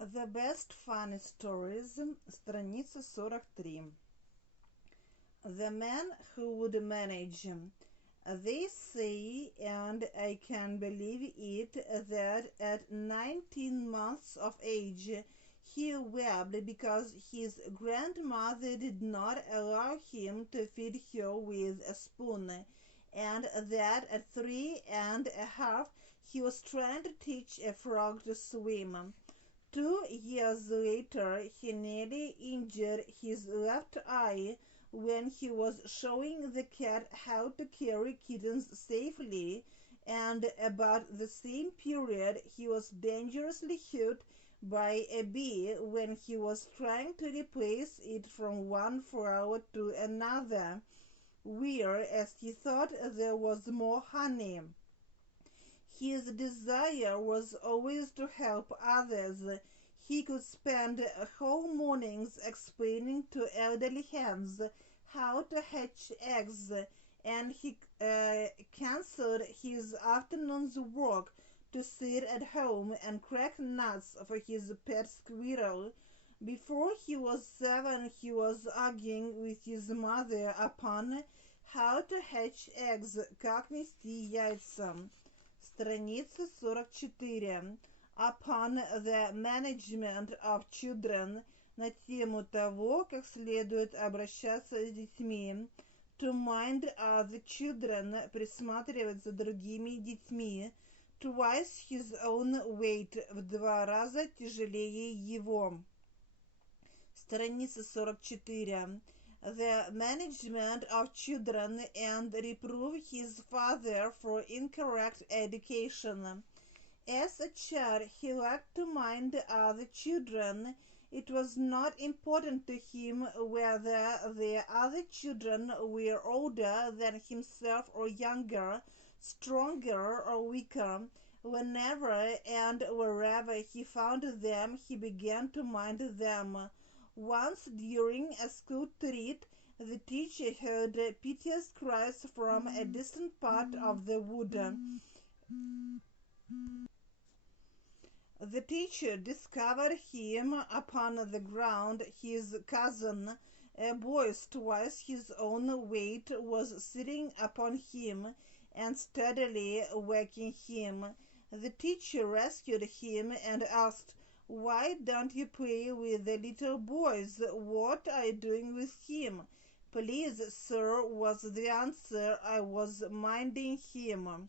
The Best Funny Stories, страница 43. The Man Who Would Manage. They say, and I can believe it, that at 19 months of age he wept because his grandmother did not allow him to feed her with a spoon, and that at 3 and a half he was trying to teach a frog to swim. 2 years later, he nearly injured his left eye when he was showing the cat how to carry kittens safely, and about the same period he was dangerously hurt by a bee when he was trying to replace it from one flower to another, where, as he thought, there was more honey. His desire was always to help others. He could spend whole mornings explaining to elderly hens how to hatch eggs, and he cancelled his afternoon's work to sit at home and crack nuts for his pet squirrel. Before he was 7, he was arguing with his mother upon how to hatch eggs, как нести яйца. Страница 44. Upon the management of children, на тему того, как следует обращаться с детьми. To mind other children, присматривать за другими детьми. Twice his own weight, в 2 раза тяжелее его. Страница 44. The management of children, and reprove his father for incorrect education. As a child, he liked to mind other children. It was not important to him whether the other children were older than himself or younger, stronger or weaker. Whenever and wherever he found them, he began to mind them. Once during a school treat, the teacher heard piteous cries from a distant part of the wood. The teacher discovered him upon the ground. His cousin, a boy twice his own weight, was sitting upon him and steadily whacking him. The teacher rescued him and asked, "Why don't you play with the little boys? What are you doing with him?" "Please, sir," was the answer, "I was minding him."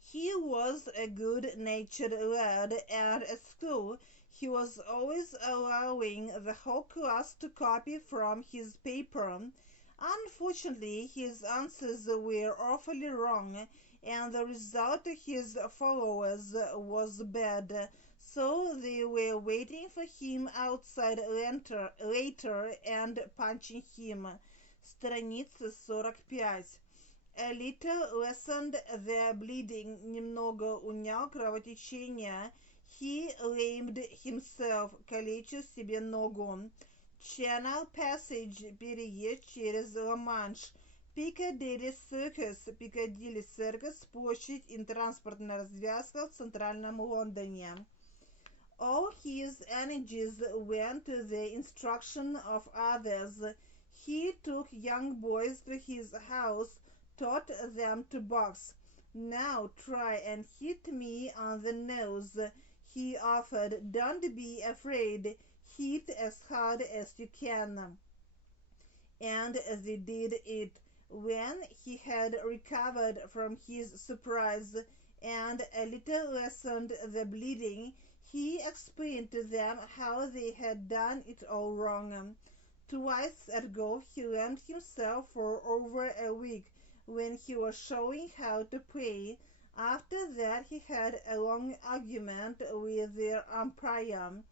He was a good-natured lad, and at school he was always allowing the whole class to copy from his paper. Unfortunately, his answers were awfully wrong, and the result to his followers was bad, so they were waiting for him outside later and punching him. Страница 45. A little lessened the bleeding, немного унял кровотечение. He lamed himself, калечил себе ногу. Channel Passage, переезд через Ла-Манш. Piccadilly Circus, Piccadilly Circus, площадь и транспортная развязка в центральном Лондоне. All his energies went to the instruction of others. He took young boys to his house, taught them to box. "Now try and hit me on the nose," he offered. "Don't be afraid. Hit as hard as you can." And they did it. When he had recovered from his surprise and a little lessened the bleeding, he explained to them how they had done it all wrong. Twice at golf he lamed himself for over a week when he was showing how to play. After that he had a long argument with their umpire.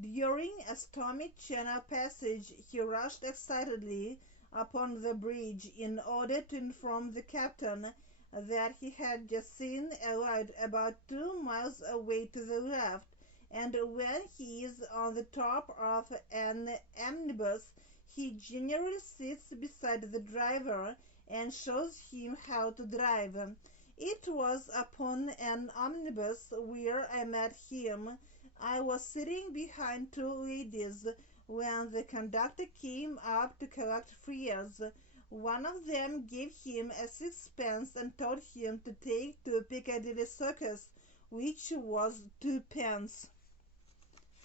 During a stormy Channel Passage he rushed excitedly upon the bridge in order to inform the captain that he had just seen a light about 2 miles away to the left, and when he is on the top of an omnibus he generally sits beside the driver and shows him how to drive. It was upon an omnibus where I met him. I was sitting behind two ladies when the conductor came up to collect fares. One of them gave him a sixpence and told him to take to Piccadilly Circus, which was 2 pence.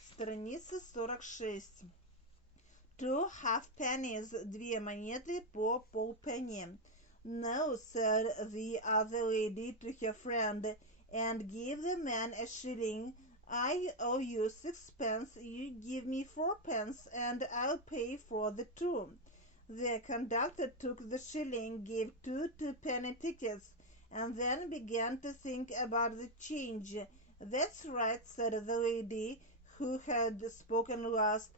Страница 46. 2 halfpennies, 2 монеты по полпенни. No, said the other lady to her friend, and gave the man a shilling. I owe you sixpence, you give me 4 pence, and I'll pay for the two. The conductor took the shilling, gave 2 2-penny tickets, and then began to think about the change. That's right, said the lady who had spoken last.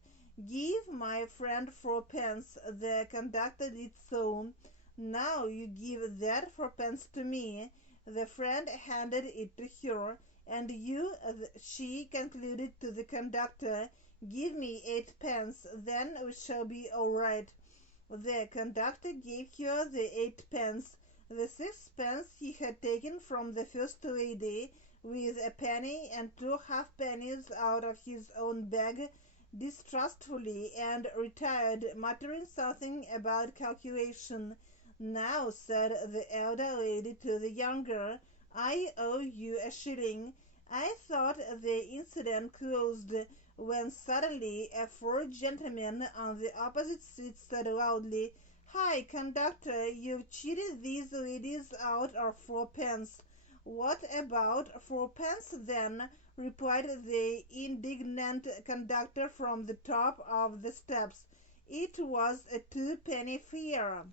Give my friend 4 pence. The conductor did so. Now you give that 4 pence to me. The friend handed it to her, and you, she concluded to the conductor, give me 8 pence, then we shall be all right. The conductor gave her the 8 pence. The 6 pence he had taken from the first lady, with a penny and 2 halfpennies out of his own bag, distrustfully, and retired, muttering something about calculation. Now, said the elder lady to the younger, I owe you a shilling. I thought the incident closed, when suddenly a fourth gentleman on the opposite seat said loudly, Hi, conductor, you've cheated these ladies out of 4 pence. What about 4 pence then? Replied the indignant conductor from the top of the steps. It was a 2-penny fare.